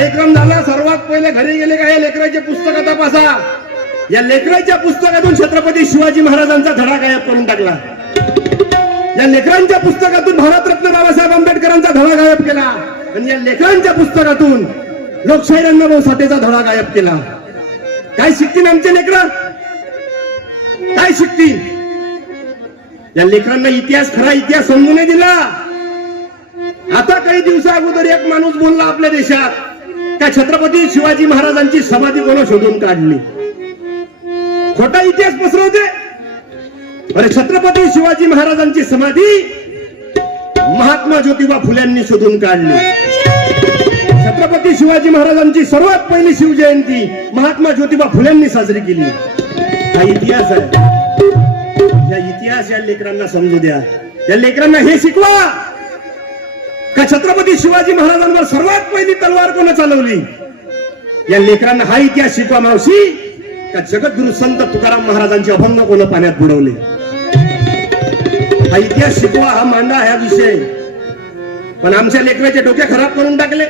कार्यक्रम झाला, सर्वात पहिले घरी गेले का या लेकराचे पुस्तक तपासा. या लेकराच्या पुस्तकातून छत्रपती शिवाजी महाराजांचा धडा गायब करून टाकला. या लेकरांच्या पुस्तकातून भारतरत्न बाबासाहेब आंबेडकरांचा धडा गायब केला आणि या लेकरांच्या पुस्तकातून लोकशाहीर अण्णाभाऊ साठेचा धडा गायब केला. काय शिकतील आमचे लेकरं? काय शिकतील? या लेकरांना इतिहास, खरा इतिहास समजून नाही दिला. आता काही दिवसा अगोदर एक माणूस बोलला आपल्या देशात का छत्रपती शिवाजी महाराजांची समाधी कोण शोधून काढली. खोटा इतिहास पसरवते. अरे छत्रपती शिवाजी महाराजांची समाधी महात्मा ज्योतिबा फुल्यांनी शोधून काढली. छत्रपती शिवाजी महाराजांची सर्वात पहिली शिवजयंती महात्मा ज्योतिबा फुल्यांनी साजरी केली. हा इतिहास आहे. या इतिहास या लेकरांना समजू द्या. या लेकरांना हे शिकवा का छत्रपती शिवाजी महाराजांवर सर्वात पहिली तलवार कोण चालवली. या लेकरांना हा इतिहास शिकवा मावशी का जगद्गुरु संत तुकाराम महाराजांचे अभंग कोण पाण्यात बुडवले. हा इतिहास शिकवा, हा मांडा हा विषय. पण आमच्या लेकराचे डोके खराब करून टाकले.